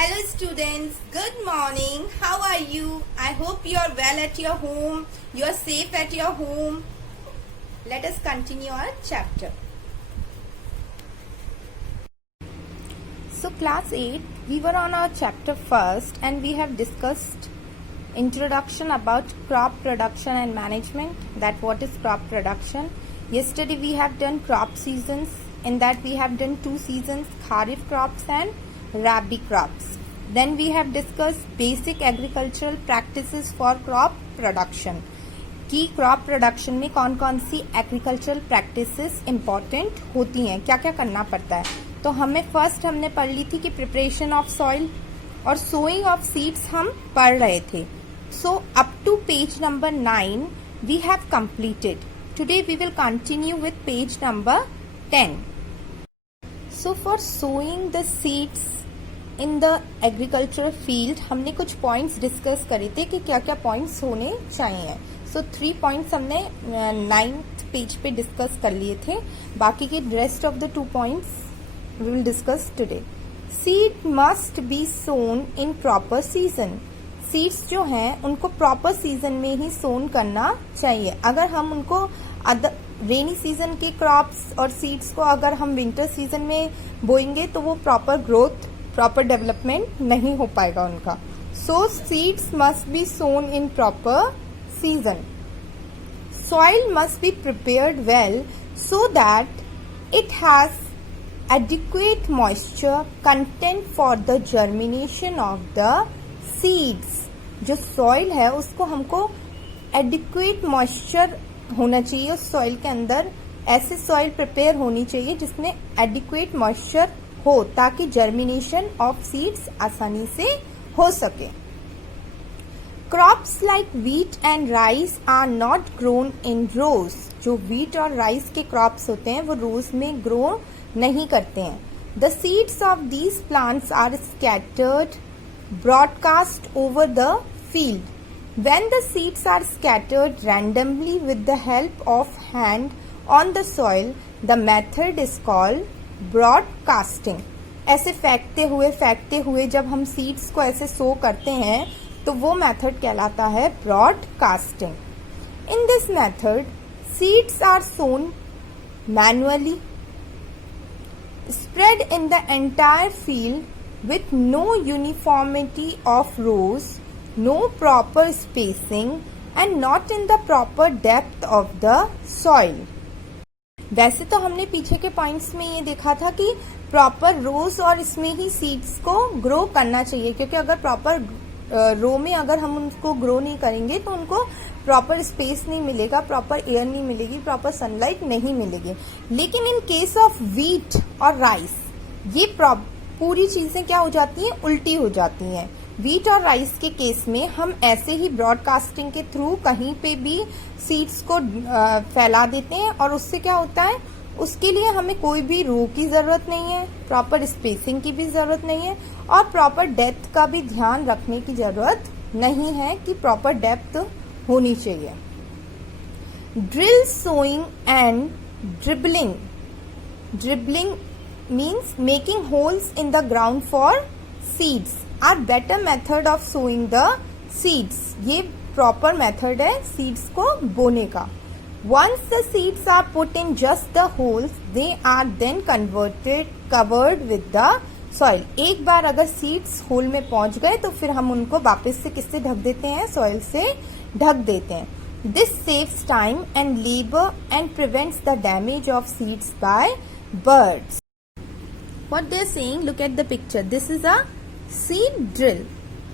Hello students, good morning. How are you? I hope you are well at your home. You are safe at your home. Let us continue our chapter. So class 8, we were on our chapter first and we have discussed introduction about crop production and management. That what is crop production. Yesterday we have done crop seasons. In that we have done 2 seasons, Kharif crops and Rabi crops. Then we have discussed basic agricultural practices for crop production. कि crop production में कौन कौन सी agricultural practices important होती हैं, क्या क्या करना पड़ता है. तो हमने पढ़ ली थी कि प्रिपरेशन ऑफ सॉइल और सोइंग ऑफ सीड्स हम पढ़ रहे थे. So up to page number 9 we have completed. Today we will continue with page number 10. So for sowing the seeds in the agricultural field हमने कुछ पॉइंट्स डिस्कस करे थे कि क्या क्या पॉइंट्स होने चाहिए. सो 3 पॉइंट्स हमने 9th पेज पे डिस्कस कर लिए थे. बाकी के rest of the 2 points we will discuss today. Seed must be sown in proper season. Seeds जो हैं उनको प्रॉपर सीजन में ही सोन करना चाहिए. अगर हम उनको रेनी सीजन के क्रॉप्स और सीड्स को अगर हम विंटर सीजन में बोएंगे तो वो प्रॉपर ग्रोथ, प्रॉपर डेवलपमेंट नहीं हो पाएगा उनका. So seeds must be sown in proper season. Soil must be prepared well so that it has adequate moisture content for the germination of the seeds. जो soil है उसको हमको adequate moisture होना चाहिए. उस soil के अंदर ऐसे soil prepare होनी चाहिए जिसमें adequate moisture हो ताकि germination of seeds आसानी से हो सके. Crops like wheat and rice are not grown in rows. जो wheat और rice के crops होते हैं वो rows में grow नहीं करते हैं. The seeds of these plants are scattered broadcast over the field. When the seeds are scattered randomly with the help of hand on the soil, the method is called broadcasting. ऐसे फेंकते हुए जब हम seeds को ऐसे sow करते हैं तो वो मेथड कहलाता है broadcasting. In this method seeds are sown manually spread in the entire field with no uniformity of rows, no proper spacing and not in the proper depth of the soil. वैसे तो हमने पीछे के points में ये देखा था कि प्रॉपर रोज और इसमें ही सीड्स को ग्रो करना चाहिए, क्योंकि अगर प्रॉपर रो में अगर हम उनको ग्रो नहीं करेंगे तो उनको प्रॉपर स्पेस नहीं मिलेगा, प्रॉपर एयर नहीं मिलेगी, प्रॉपर सनलाइट नहीं मिलेगी. लेकिन इन केस ऑफ व्हीट और राइस ये पूरी चीजें क्या हो जाती हैं, उल्टी हो जाती हैं. व्हीट और राइस के केस में हम ऐसे ही ब्रॉडकास्टिंग के थ्रू कहीं पे भी सीड्स को फैला देते हैं और उससे क्या होता है, उसके लिए हमें कोई भी रो की जरूरत नहीं है, प्रॉपर स्पेसिंग की भी जरूरत नहीं है और प्रॉपर डेप्थ का भी ध्यान रखने की जरूरत नहीं है कि प्रॉपर डेप्थ होनी चाहिए. Drill sowing and dribbling. Dribbling means making holes in the ground for seeds are better method of sowing the seeds. ये प्रॉपर मेथड है सीड्स को बोने का. Once the seeds are put in just the holes, they are then covered with the soil. एक बार अगर seeds whole में पहुंच गए तो फिर हम उनको वापस से किससे ढक देते हैं, soil से ढक देते हैं. This saves time and labor and prevents the damage of seeds by birds. What they are saying, look at the picture. This is a seed drill.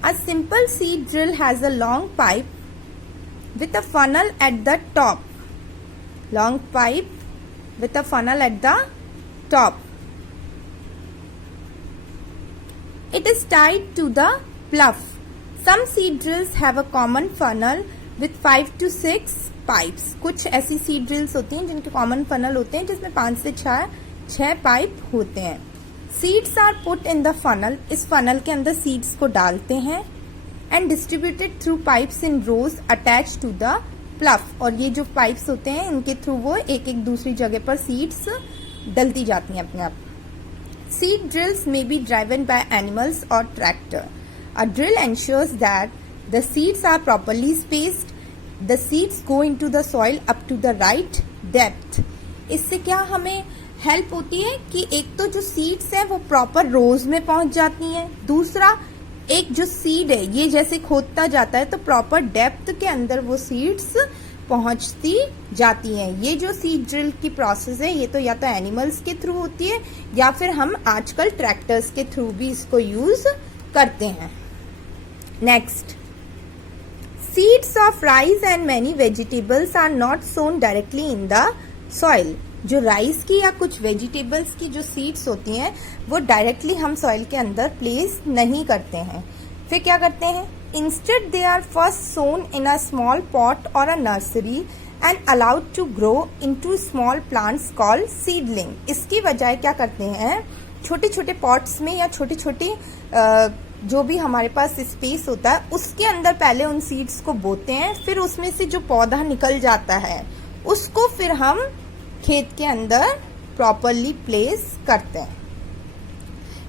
A simple seed drill has a long pipe with a funnel at the top. Long pipe with a funnel at the top. It is tied to the plough. Some seed drills have a common funnel with 5 to 6 pipes. कुछ ऐसी seed drills होती हैं जिनके common funnel होते हैं जिसमें 5 से 6 pipe होते हैं. Seeds are put in the funnel. इस funnel के अंदर seeds को डालते हैं and distributed through pipes in rows attached to the प्लफ. और ये जो पाइप्स होते हैं इनके थ्रू वो एक एक दूसरी जगह पर सीड्स डलती जाती हैं अपने आप. Seed drills may be driven by animals or tractor. A drill ensures that the seeds are properly spaced. The seeds go into the soil up to the right depth. इससे क्या हमें हेल्प होती है कि एक तो जो सीड्स हैं वो प्रॉपर रोज में पहुंच जाती हैं, दूसरा एक जो सीड है ये जैसे खोदता जाता है तो प्रॉपर डेप्थ के अंदर वो सीड्स पहुंचती जाती हैं। ये जो सीड ड्रिल की प्रोसेस है ये तो या तो एनिमल्स के थ्रू होती है या फिर हम आजकल ट्रैक्टर्स के थ्रू भी इसको यूज करते हैं। Next, seeds of rice and many vegetables are not sown directly in the soil. जो राइस की या कुछ वेजिटेबल्स की जो सीड्स होती हैं वो डायरेक्टली हम सॉइल के अंदर प्लेस नहीं करते हैं। फिर क्या करते हैं? Instead, they are first sown in a small pot or a nursery and allowed to grow into small plants called seedling. इसकी बजाय क्या करते हैं, छोटे छोटे पॉट्स में या छोटी छोटी जो भी हमारे पास स्पेस होता है उसके अंदर पहले उन सीड्स को बोते हैं, फिर उसमें से जो पौधा निकल जाता है उसको फिर हम खेत के अंदर प्रॉपरली प्लेस करते हैं।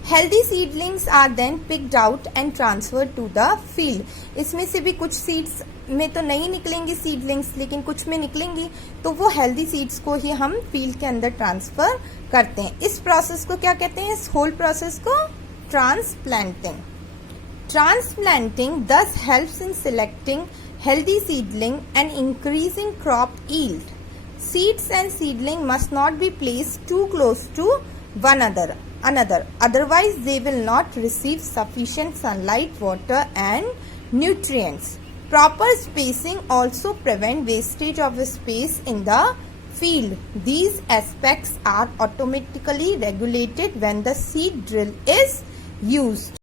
Healthy seedlings are then picked out and transfer to the field. इसमें से भी कुछ सीड्स में तो नहीं निकलेंगी सीडलिंग्स, लेकिन कुछ में निकलेंगी, तो वो हेल्दी सीड्स को ही हम फील्ड के अंदर ट्रांसफर करते हैं। इस प्रोसेस को क्या कहते हैं? इस होल प्रोसेस को ट्रांसप्लांटिंग। ट्रांसप्लांटिंग दस helps in selecting healthy seedling and increasing crop yield. Seeds and seedling must not be placed too close to one another. Otherwise, they will not receive sufficient sunlight, water, and nutrients. Proper spacing also prevent wastage of space in the field. These aspects are automatically regulated when the seed drill is used.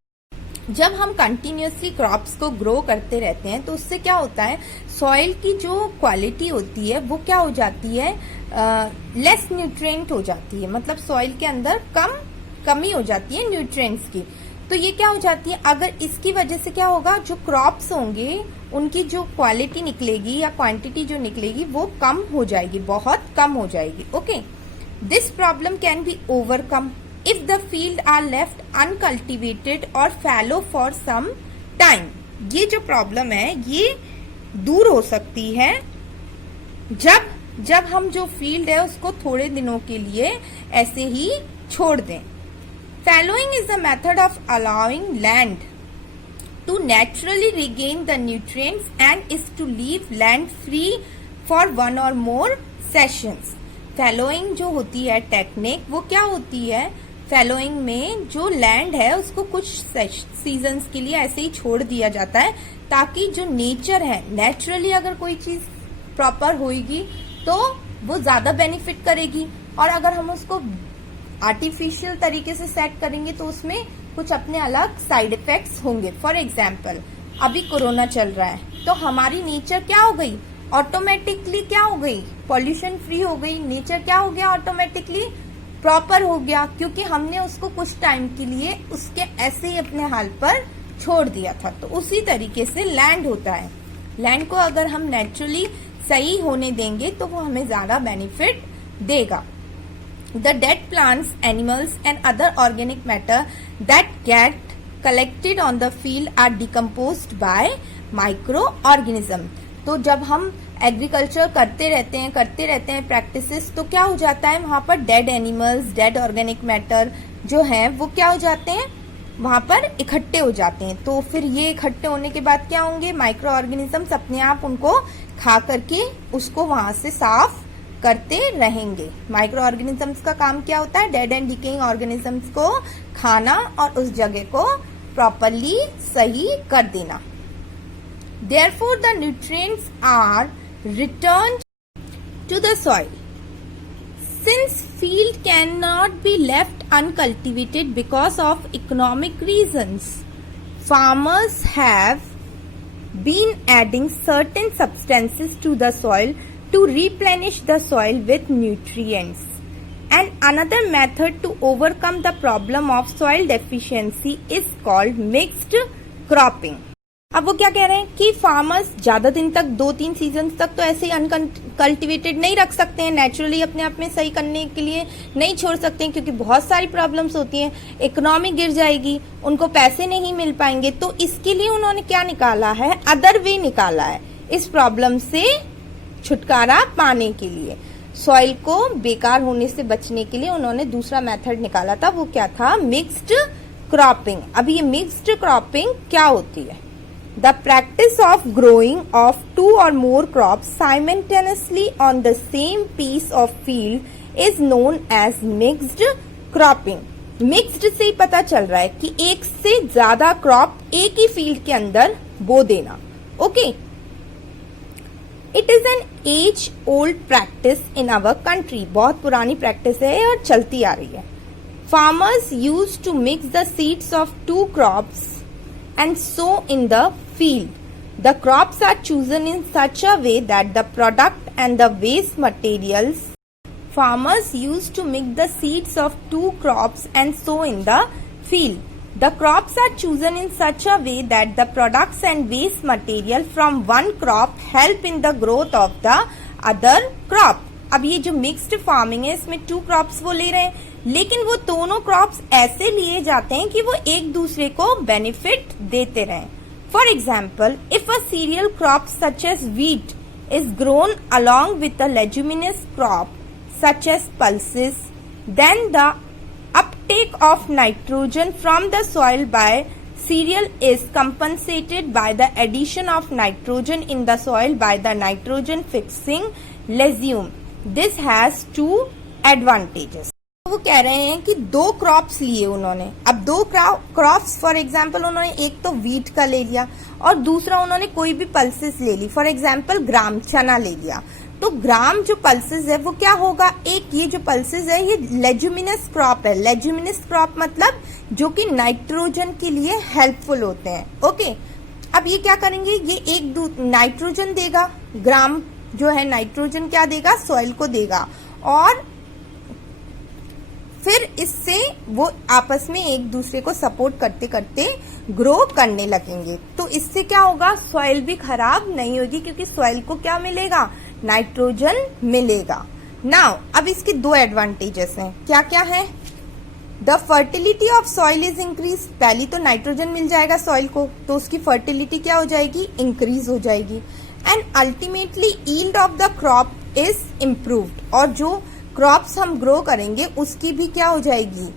जब हम continuously crops को grow करते रहते हैं तो उससे क्या होता है, सॉइल की जो क्वालिटी होती है वो क्या हो जाती है, लेस न्यूट्रिएंट हो जाती है। मतलब सॉइल के अंदर कमी हो जाती है न्यूट्रिएंट्स की। तो ये क्या हो जाती है, अगर इसकी वजह से क्या होगा, जो क्रॉप्स होंगे उनकी जो क्वालिटी निकलेगी या क्वांटिटी जो निकलेगी वो कम हो जाएगी, बहुत कम हो जाएगी। Okay, this problem can be overcome if the field are left uncultivated or fallow for some time. ये जो प्रॉब्लम है ये दूर हो सकती है जब हम जो फील्ड है उसको थोड़े दिनों के लिए ऐसे ही छोड़ दें। Fallowing is a method of allowing land to naturally regain the nutrients and is to leave land free for one or more sessions. Fallowing जो होती है टेक्निक वो क्या होती है, फैलोइंग में जो लैंड है उसको कुछ सीजन्स के लिए ऐसे ही छोड़ दिया जाता है ताकि जो नेचर है, नेचुरली अगर कोई चीज प्रॉपर होगी तो वो ज्यादा बेनिफिट करेगी, और अगर हम उसको आर्टिफिशियल तरीके से सेट करेंगे तो उसमें कुछ अपने अलग साइड इफेक्ट्स होंगे। फॉर एग्जाम्पल, अभी कोरोना चल रहा है तो हमारी नेचर क्या हो गई, ऑटोमेटिकली क्या हो गई, पॉल्यूशन फ्री हो गई। नेचर क्या हो गया, ऑटोमेटिकली प्रॉपर हो गया, क्योंकि हमने उसको कुछ टाइम के लिए उसके ऐसे ही अपने हाल पर छोड़ दिया था। तो उसी तरीके से लैंड होता है, लैंड को अगर हम नेचुरली सही होने देंगे तो वो हमें ज्यादा बेनिफिट देगा। The dead plants, animals and other organic matter that get collected on the field are decomposed by microorganism. तो जब हम एग्रीकल्चर करते रहते हैं प्रैक्टिसेस, तो क्या हो जाता है, वहां पर dead animals, dead organic matter जो है वो क्या हो जाते हैं, वहां पर इकट्ठे हो जाते हैं। तो फिर ये इकट्ठे होने के बाद क्या होंगे, माइक्रो ऑर्गेनिजम्स अपने आप उनको खा करके उसको वहां से साफ करते रहेंगे। माइक्रो ऑर्गेनिजम्स का काम क्या होता है, डेड एंड डिकेइंग ऑर्गेनिजम्स को खाना और उस जगह को प्रॉपरली सही कर देना। Therefore, the nutrients are returned to the soil. Since field cannot be left uncultivated because of economic reasons, farmers have been adding certain substances to the soil to replenish the soil with nutrients. And another method to overcome the problem of soil deficiency is called mixed cropping. अब वो क्या कह रहे हैं कि farmers ज्यादा दिन तक 2-3 सीजन तक तो ऐसे ही अनकल्टिवेटेड नहीं रख सकते हैं, नेचुरली अपने आप में सही करने के लिए नहीं छोड़ सकते हैं, क्योंकि बहुत सारी प्रॉब्लम्स होती हैं, इकोनॉमी गिर जाएगी, उनको पैसे नहीं मिल पाएंगे। तो इसके लिए उन्होंने क्या निकाला है, अदर वे निकाला है इस प्रॉब्लम से छुटकारा पाने के लिए। सॉइल को बेकार होने से बचने के लिए उन्होंने दूसरा मेथड निकाला था, वो क्या था, मिक्स्ड क्रॉपिंग। अब ये मिक्स्ड क्रॉपिंग क्या होती है? The practice of growing of 2 or more crops simultaneously on the same piece of field is known as mixed cropping. Mixed से ही पता चल रहा है कि एक से ज्यादा क्रॉप एक ही फील्ड के अंदर बो देना। Okay, it is an age old practice in our country. बहुत पुरानी प्रैक्टिस है और चलती आ रही है। Farmers use to mix the seeds of 2 crops and sow in the field. The crops are chosen in such a way that the product and the waste materials. Farmers used to mix the seeds of 2 crops and sow in the field. The crops are chosen in such a way that the products and waste material from one crop help in the growth of the other crop. अब ये जो mixed farming है इसमें 2 crops वो ले रहे हैं, लेकिन वो दोनों क्रॉप्स ऐसे लिए जाते हैं कि वो एक दूसरे को बेनिफिट देते रहें। For example, if a cereal crop such as wheat is grown along with a leguminous crop such as pulses, then the uptake of nitrogen from the soil by cereal is compensated by the addition of nitrogen in the soil by the nitrogen fixing legume. This has 2 advantages. वो कह रहे हैं कि 2 crops लिए उन्होंने। अब 2 crops for example उन्होंने एक तो व्हीट का ले लिया और दूसरा उन्होंने कोई भी पल्सेस ले ली, फॉर एग्जाम्पल ग्राम चना ले लिया। तो ग्राम जो पल्सेस है वो क्या होगा, एक ये जो पल्सेस है ये लेग्यूमिनस क्रॉप है। लेग्यूमिनस क्रॉप मतलब जो कि नाइट्रोजन के लिए हेल्पफुल होते हैं। ओके, अब ये क्या करेंगे, ये एक नाइट्रोजन देगा, ग्राम जो है नाइट्रोजन क्या देगा, सॉइल को देगा, और फिर इससे वो आपस में एक दूसरे को सपोर्ट करते करते ग्रो करने लगेंगे। तो इससे क्या होगा, सॉइल भी खराब नहीं होगी, क्योंकि सॉइल को क्या मिलेगा, नाइट्रोजन मिलेगा। नाउ अब इसके 2 एडवांटेजेस हैं, क्या क्या है, the fertility of soil is increase. पहली तो नाइट्रोजन मिल जाएगा सॉइल को, तो उसकी फर्टिलिटी क्या हो जाएगी, इंक्रीज हो जाएगी। And ultimately yield of the crop is improved, और जो क्रॉप्स हम ग्रो करेंगे उसकी भी क्या हो जाएगी,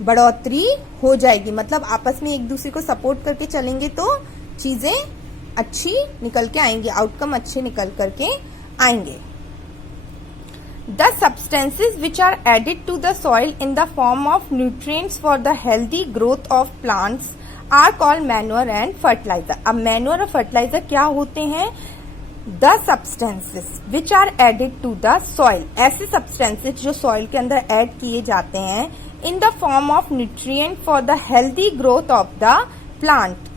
बढ़ोतरी हो जाएगी। मतलब आपस में एक दूसरे को सपोर्ट करके चलेंगे तो चीजें अच्छी निकल के आएंगी, आउटकम अच्छे निकल करके आएंगे। The substances which are added to the soil in the form of nutrients for the healthy growth of plants are called manure and fertilizer. अब manure और fertilizer क्या होते हैं, the substances which are added to the soil, ऐसे substances जो soil के अंदर add किए जाते हैं in the form of nutrient for the healthy growth of the plant.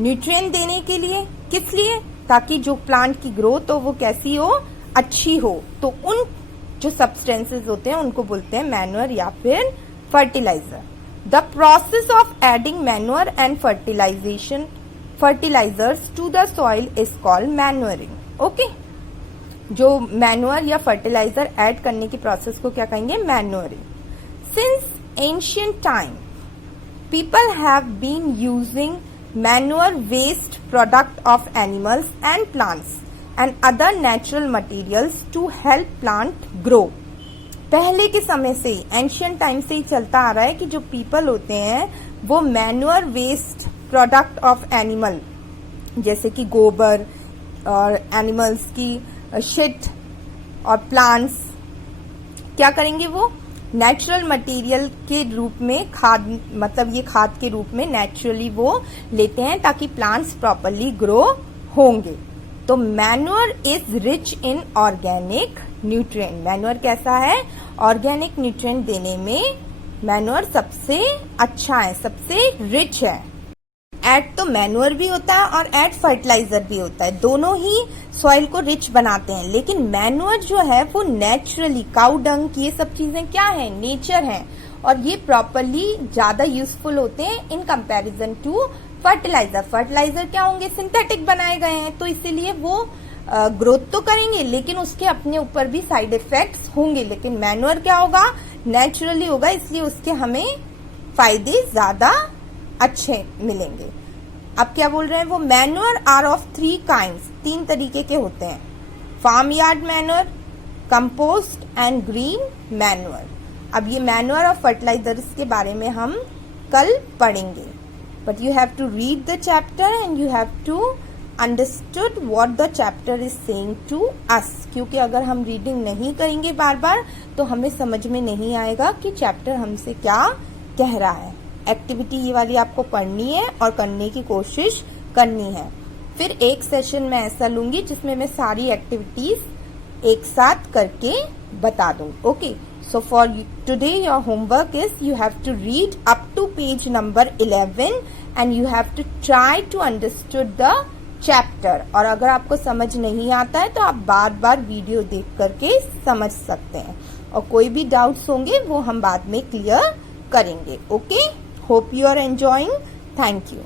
nutrient देने के लिए, किस लिए, ताकि जो plant की growth हो वो कैसी हो, अच्छी हो। तो उन जो सब्सटेंसेस होते हैं उनको बोलते हैं मैन्योर या फिर fertiliser. The process of adding manure and fertilisers to the soil is called manuring. Okay, जो मैन्योर या फर्टिलाइजर ऐड करने की प्रोसेस को क्या कहेंगे, manuring. Since ancient time people have been using manure waste product of animals and plants and other natural materials to help plant grow. पहले के समय से ही, एंशियंट टाइम से ही चलता आ रहा है कि जो पीपल होते हैं वो manure waste product of animal, जैसे कि गोबर और एनिमल्स की शिट और प्लांट्स, क्या करेंगे, वो नेचुरल मटेरियल के रूप में खाद, मतलब ये खाद के रूप में नेचुरली वो लेते हैं ताकि प्लांट्स प्रॉपरली ग्रो होंगे। तो manure is rich in organic nutrient. Manure कैसा है, ऑर्गेनिक न्यूट्रिएंट देने में मैन्योर सबसे अच्छा है, सबसे रिच है। एड तो मैन्योर भी होता है और एड फर्टिलाइजर भी होता है, दोनों ही सॉइल को रिच बनाते हैं। लेकिन मैन्योर जो है वो नेचुरली, काउ डंग ये सब चीजें क्या है, नेचर है, और ये प्रॉपरली ज्यादा यूजफुल होते हैं इन कंपैरिजन टू फर्टिलाइजर क्या होंगे, सिंथेटिक बनाए गए हैं, तो इसीलिए वो ग्रोथ तो करेंगे लेकिन उसके अपने ऊपर भी साइड इफेक्ट्स होंगे। लेकिन मैन्योर क्या होगा, नेचुरली होगा, इसलिए उसके हमें फायदे ज्यादा अच्छे मिलेंगे। अब क्या बोल रहे हैं वो, मैन्योर आर ऑफ 3 काइंड्स, 3 तरीके के होते हैं, farmyard manure, compost and green manure. अब ये मैन्योर और फर्टिलाइजर्स के बारे में हम कल पढ़ेंगे, but you have to read the chapter and you have to understood what the chapter is saying to us, क्योंकि अगर हम रीडिंग नहीं करेंगे बार बार तो हमें समझ में नहीं आएगा कि चैप्टर हमसे क्या कह रहा है। एक्टिविटी ये वाली आपको पढ़नी है और करने की कोशिश करनी है। फिर एक सेशन में ऐसा लूंगी जिसमें मैं सारी एक्टिविटीज एक साथ करके बता दूंगी। Okay, so for today your homework is you have to read up to page number 11 and you have to try to understood the chapter। और अगर आपको समझ नहीं आता है तो आप बार बार वीडियो देख करके समझ सकते हैं, और कोई भी डाउट्स होंगे वो हम बाद में क्लियर करेंगे। Okay, hope you are enjoying, thank you.